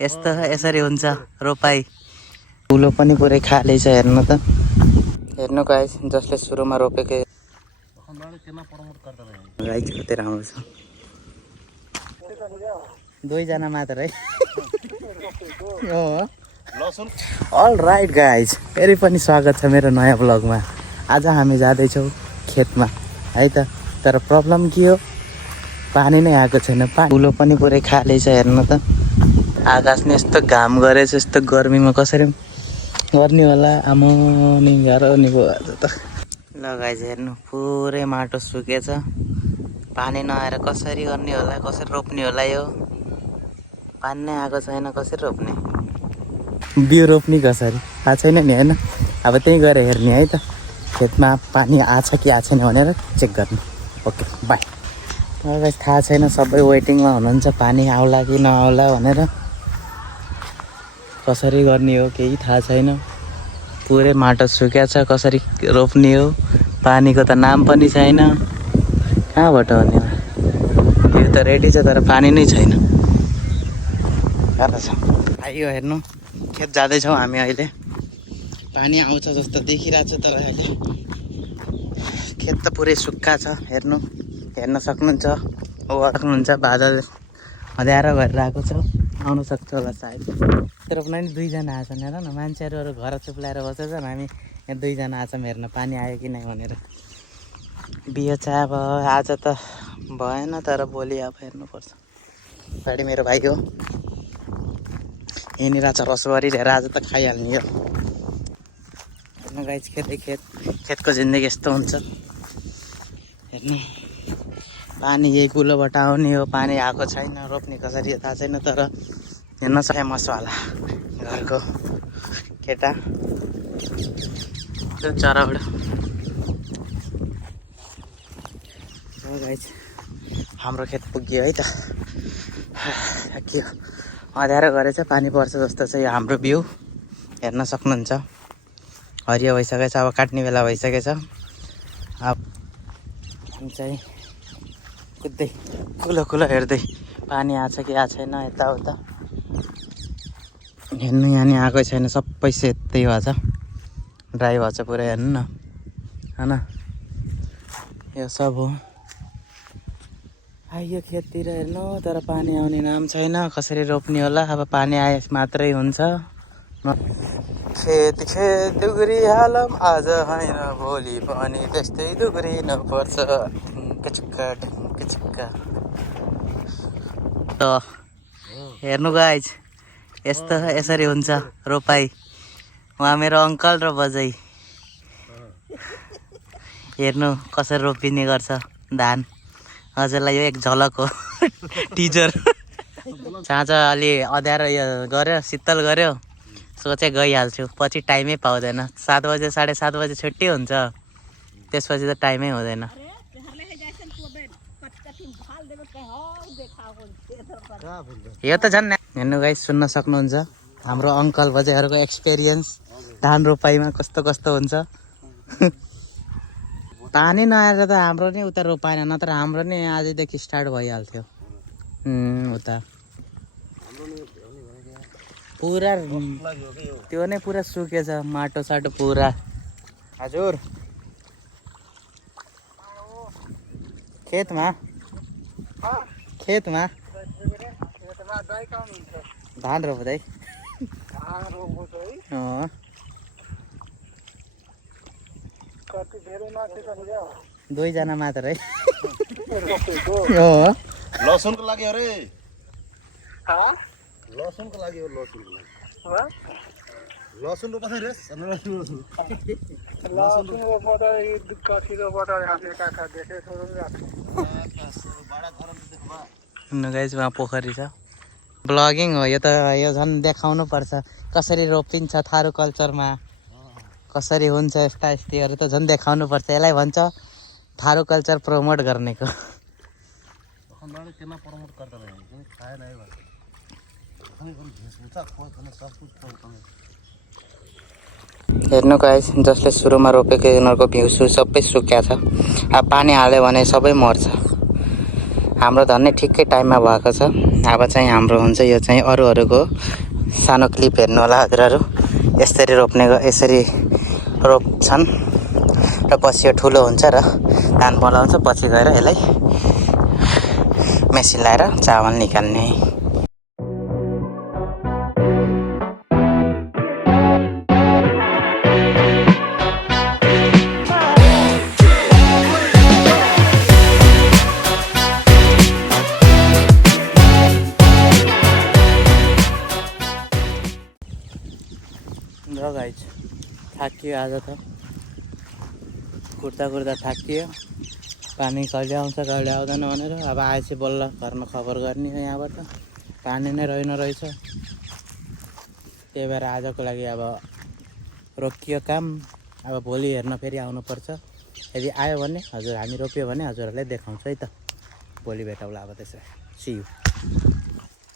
यस्तो यसरी हुन्छ रोपाई। फुलो पनि पुरै खाली छ हेर्नु त। हेर्नु गाइस जसले सुरुमा रोपेको गाइस कति राम्रो छ। दुईजना मात्र है। अल राइट गाइज फेरि पनि स्वागत छ मेरो नयाँ ब्लगमा। आज हामी जाँदैछौँ खेतमा है त। तर प्रब्लम के हो, पानी नै आएको छैन। फुलो पनि पुरै खाली छ हेर्नु त। आकाश नि यस्तो घाम गरेछ, यस्तो गर्मीमा कसरी गर्ने होला। आमा नि गाह्रो नि भयो आज त। ल गाइज हेर्नु पुरै माटो सुकेछ। पानी नआएर कसरी गर्ने होला, कसरी रोप्ने होला। यो पानी नै आएको छैन, कसरी रोप्ने, बिउ रोप्ने कसरी थाहा छैन नि होइन। अब त्यहीँ गएर हेर्ने है त, खेतमा पानी आछ कि आएको छैन भनेर चेक गर्ने। Okay by. गाइस थाहा छैन, सबै वेटिङमा हुनुहुन्छ पानी आउला कि नआउला भनेर। कसरी गर्ने हो केही थाहा छैन। पुरै माटो सुक्या छ, कसरी रोप्ने हो। पानीको त नाम पनि छैन, कहाँबाट हुने हो। बिउ त रेडी छ तर पानी नै छैन। गाह्रो छ। आइयो हेर्नु खेत जाँदैछौँ हामी अहिले। पानी आउँछ जस्तो देखिरहेको छ तर अहिले खेत त पुरै सुक्खा छ। हेर्न सक्नुहुन्छ, सक्नुहुन्छ बादल अँध्यारो गरेर आएको छ। आउनु सक्छ होला सायद। तर पनि दुईजना आछन् हेर न। मान्छेहरू अरू घर चुप्लाएर बसेछन्, हामी यहाँ दुईजना आछौँ हेर्न पानी आयो कि नै भनेर। बिहे चाहिँ अब आज त भएन तर भोलि अब हेर्नुपर्छ। गाडी मेरो भाइ हो, यहाँनिर छ रसभरी लिएर आज त खाइहाल्ने हो। हेर्नु गाइस खेतै खेतको जिन्दगी यस्तो हुन्छ। हेर्नु पानी यही कुलोबाट आउने हो, पानी आएको छैन। रोप्ने कसरी थाहा छैन तर हेर्न फेमसवाला घरको केटा त्यो चराबाट गाइस हाम्रो खेत पुग्यो है त। के अँध्यारो गरेछ, पानी पर्छ जस्तो छ। यो हाम्रो बिउ हेर्न सक्नुहुन्छ, हरियो भइसकेछ। अब काट्ने बेला भइसकेछ। अब चाहिँ कुद्दै कुलो हेर्दै पानी आछ कि आएको छैन यताउता हेर्नु। यहाँ नि आएकै छैन, सबै सेतै भएछ, ड्राई भएछ पुरै। हेर्नु न होइन, यो सब हो। आइयो खेततिर हेर्नु तर पानी आउने नाम छैन। कसरी रोप्ने होला। अब पानी आए मात्रै हुन्छ। खेत दुग्री हालम आज होइन भोलि पनि त्यस्तै दुग्रिनु पर्छ। त हेर्नु गाइज यस्तो यसरी हुन्छ रोपाई। उहाँ मेरो अङ्कल र बजै। हेर्नु कसरी रोपिने गर्छ धान। हजुरलाई यो एक झलक हो टिजर। साँझ अलि अँध्यारो यो गऱ्यो, शीतल गऱ्यो, सोचे गइहाल्छु। पछि टाइमै पाउँदैन। 7 बजे 7:30 बजे छुट्टी हुन्छ, त्यसपछि त टाइमै हुँदैन। यो त झन् हेर्नु गाइस सुन्न सक्नुहुन्छ हाम्रो अङ्कल बजेहरूको एक्सपिरियन्स धान रोपाइमा कस्तो हुन्छ। पानी नआएर त हाम्रो नि उता रोपाएन, नत्र हाम्रो नि आजदेखि स्टार्ट भइहाल्थ्यो उता। पुरा त्यो नै पुरा सुकेछ, माटो साटो पुरा। हजुर खेतमा धान रोप्दै। दुईजना मात्र है। लसुनको लागि अरे, लसुनको लागि हो। लसुन रोप्छ रे। गाइस वहाँ पोखरी छ। ब्लगिङ हो यो त। यो झन् देखाउनु पर्छ कसरी रोपिन्छ थारू कल्चरमा, कसरी हुन्छ यस्ताहरू त झन् देखाउनु पर्छ। यसलाई भन्छ थारू कल्चर प्रमोट गर्नेको। हेर्नु गाइस जसले सुरुमा रोपेको उनीहरूको बिउ सबै सुक्या छ। अब पानी हाल्यो भने सबै मर्छ। हाम्रो धन्ने ठिकै टाइममा भएको छ। अब चाहिँ हाम्रो हुन्छ यो चाहिँ अरूहरूको सानो क्लिप हेर्नु होला हजुरहरू। यसरी यसरी रोप्छन् र पछि यो ठुलो हुन्छ र धान पलाउँछ। पछि गएर यसलाई मेसिन लाएर चामल निकाल्ने। र गाइज थाकियो आज त कुर्दा कुर्दा थाकियो। पानी कहिले आउँछ कहिले आउँदैन भनेर अब आएपछि बल्ल घरमा खबर गर्ने हो। यहाँबाट पानी नै रहेन रहेछ। त्यही भएर आजको लागि अब रोकियो काम। अब भोलि हेर्न फेरि आउनुपर्छ। यदि आयो भने हामी रोप्यो भने हजुरहरूलाई देखाउँछु है त। भोलि भेटौँला अब त्यसै। See you.